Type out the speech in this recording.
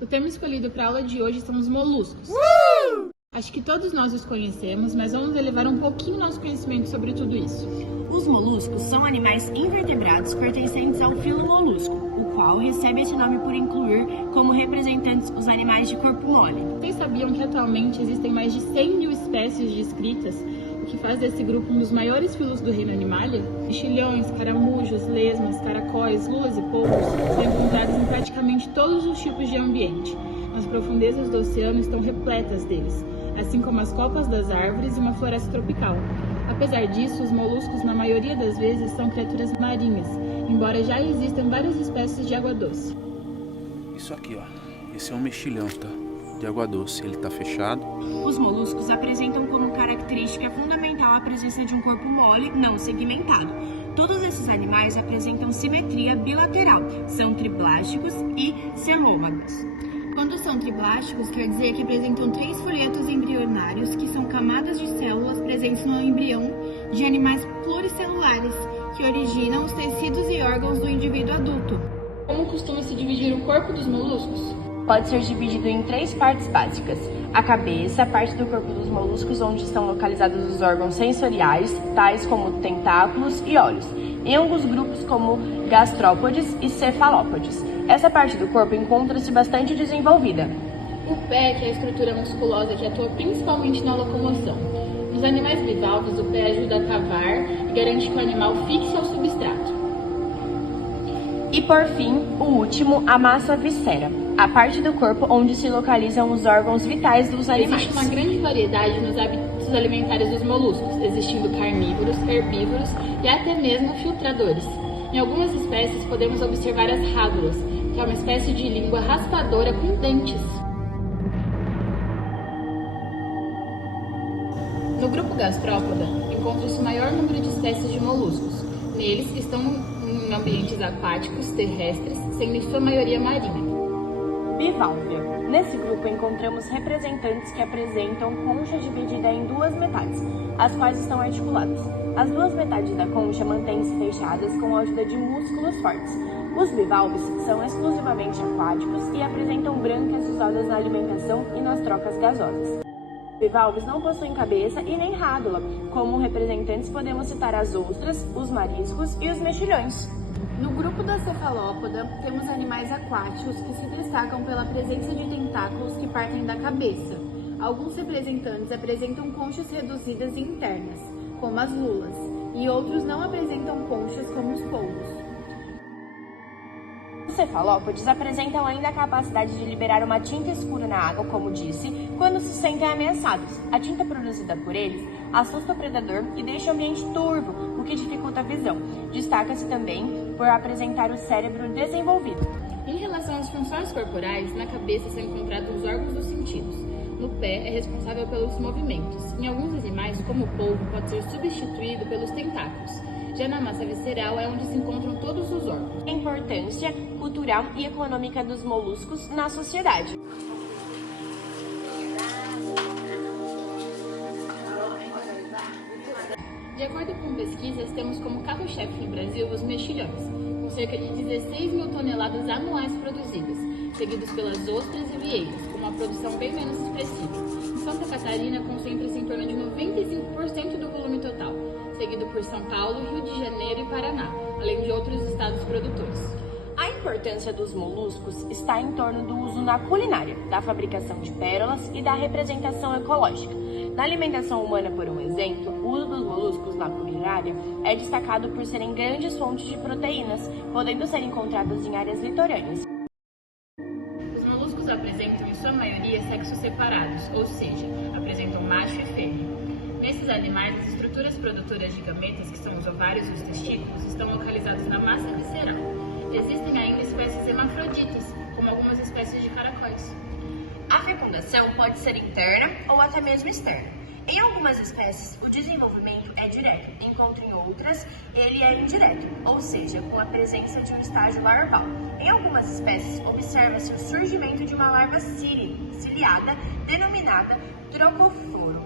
O tema escolhido para a aula de hoje são os moluscos. Acho que todos nós os conhecemos, mas vamos elevar um pouquinho nosso conhecimento sobre tudo isso. Os moluscos são animais invertebrados pertencentes ao filo molusco, o qual recebe esse nome por incluir como representantes os animais de corpo mole. Vocês sabiam que atualmente existem mais de 100 mil espécies descritas, o que faz desse grupo um dos maiores filos do reino animalia? Mexilhões, caramujos, lesmas, caracóis, lulas e polvos são encontrados em praticamente todos os tipos de ambiente. As profundezas do oceano estão repletas deles, assim como as copas das árvores e uma floresta tropical. Apesar disso, os moluscos, na maioria das vezes, são criaturas marinhas, embora já existam várias espécies de água doce. Isso aqui, ó. Esse é um mexilhão, tá? De água doce. Ele tá fechado. Os moluscos apresentam como característica fundamental a presença de um corpo mole não segmentado. Todos esses animais apresentam simetria bilateral, são triblásticos e celômagos. Quando são triblásticos, quer dizer que apresentam 3 folhetos embrionários, que são camadas de células presentes no embrião de animais pluricelulares, que originam os tecidos e órgãos do indivíduo adulto. Como costuma se dividir o corpo dos moluscos? Pode ser dividido em 3 partes básicas: a cabeça, a parte do corpo dos moluscos onde estão localizados os órgãos sensoriais, tais como tentáculos e olhos, em alguns grupos como gastrópodes e cefalópodes. Essa parte do corpo encontra-se bastante desenvolvida. O pé, que é a estrutura musculosa que atua principalmente na locomoção. Nos animais bivalves, o pé ajuda a cavar e garante que o animal fixe ao substrato. E por fim, o último, a massa viscera, a parte do corpo onde se localizam os órgãos vitais dos animais. Existe uma grande variedade nos hábitos alimentares dos moluscos, existindo carnívoros, herbívoros e até mesmo filtradores. Em algumas espécies podemos observar as rádulas, que é uma espécie de língua raspadora com dentes. No grupo Gastrópoda, encontra-se o maior número de espécies de moluscos. Neles estão em ambientes aquáticos, terrestres, sendo em sua maioria marinha. Bivalvia. Nesse grupo encontramos representantes que apresentam concha dividida em 2 metades, as quais estão articuladas. As 2 metades da concha mantêm-se fechadas com a ajuda de músculos fortes. Os bivalves são exclusivamente aquáticos e apresentam brancas usadas na alimentação e nas trocas gasosas. Bivalves não possuem cabeça e nem rádula. Como representantes podemos citar as ostras, os mariscos e os mexilhões. No grupo da cefalópoda, temos animais aquáticos que se destacam pela presença de tentáculos que partem da cabeça. Alguns representantes apresentam conchas reduzidas e internas, como as lulas, e outros não apresentam conchas, como os polvos. Os cefalópodes apresentam ainda a capacidade de liberar uma tinta escura na água, como disse, quando se sentem ameaçados. A tinta produzida por eles assusta o predador e deixa o ambiente turvo, o que dificulta a visão. Destaca-se também por apresentar o cérebro desenvolvido. Em relação às funções corporais, na cabeça são encontrados os órgãos dos sentidos. No pé é responsável pelos movimentos. Em alguns animais, como o polvo, pode ser substituído pelos tentáculos. Já na massa visceral é onde se encontram todos os órgãos. A importância cultural e econômica dos moluscos na sociedade. De acordo com pesquisas, temos como carro-chefe no Brasil os mexilhões, com cerca de 16 mil toneladas anuais produzidas, seguidos pelas ostras e vieiras, com uma produção bem menos expressiva. Em Santa Catarina, concentra-se em torno de 95% do volume total, seguido por São Paulo, Rio de Janeiro e Paraná, além de outros estados produtores. A importância dos moluscos está em torno do uso na culinária, da fabricação de pérolas e da representação ecológica. Na alimentação humana, por um exemplo, o uso dos moluscos na culinária é destacado por serem grandes fontes de proteínas, podendo ser encontrados em áreas litorâneas. Os moluscos apresentam, em sua maioria, sexos separados, ou seja, apresentam macho e fêmea. Nesses animais, as estruturas produtoras de gametas, que são os ovários e os testículos, estão localizados na massa visceral. Existem ainda espécies hermafroditas, como algumas espécies de caracóis. A fecundação pode ser interna ou até mesmo externa. Em algumas espécies, o desenvolvimento é direto, enquanto em outras, ele é indireto, ou seja, com a presença de um estágio larval. Em algumas espécies, observa-se o surgimento de uma larva ciliada, denominada trocoforo.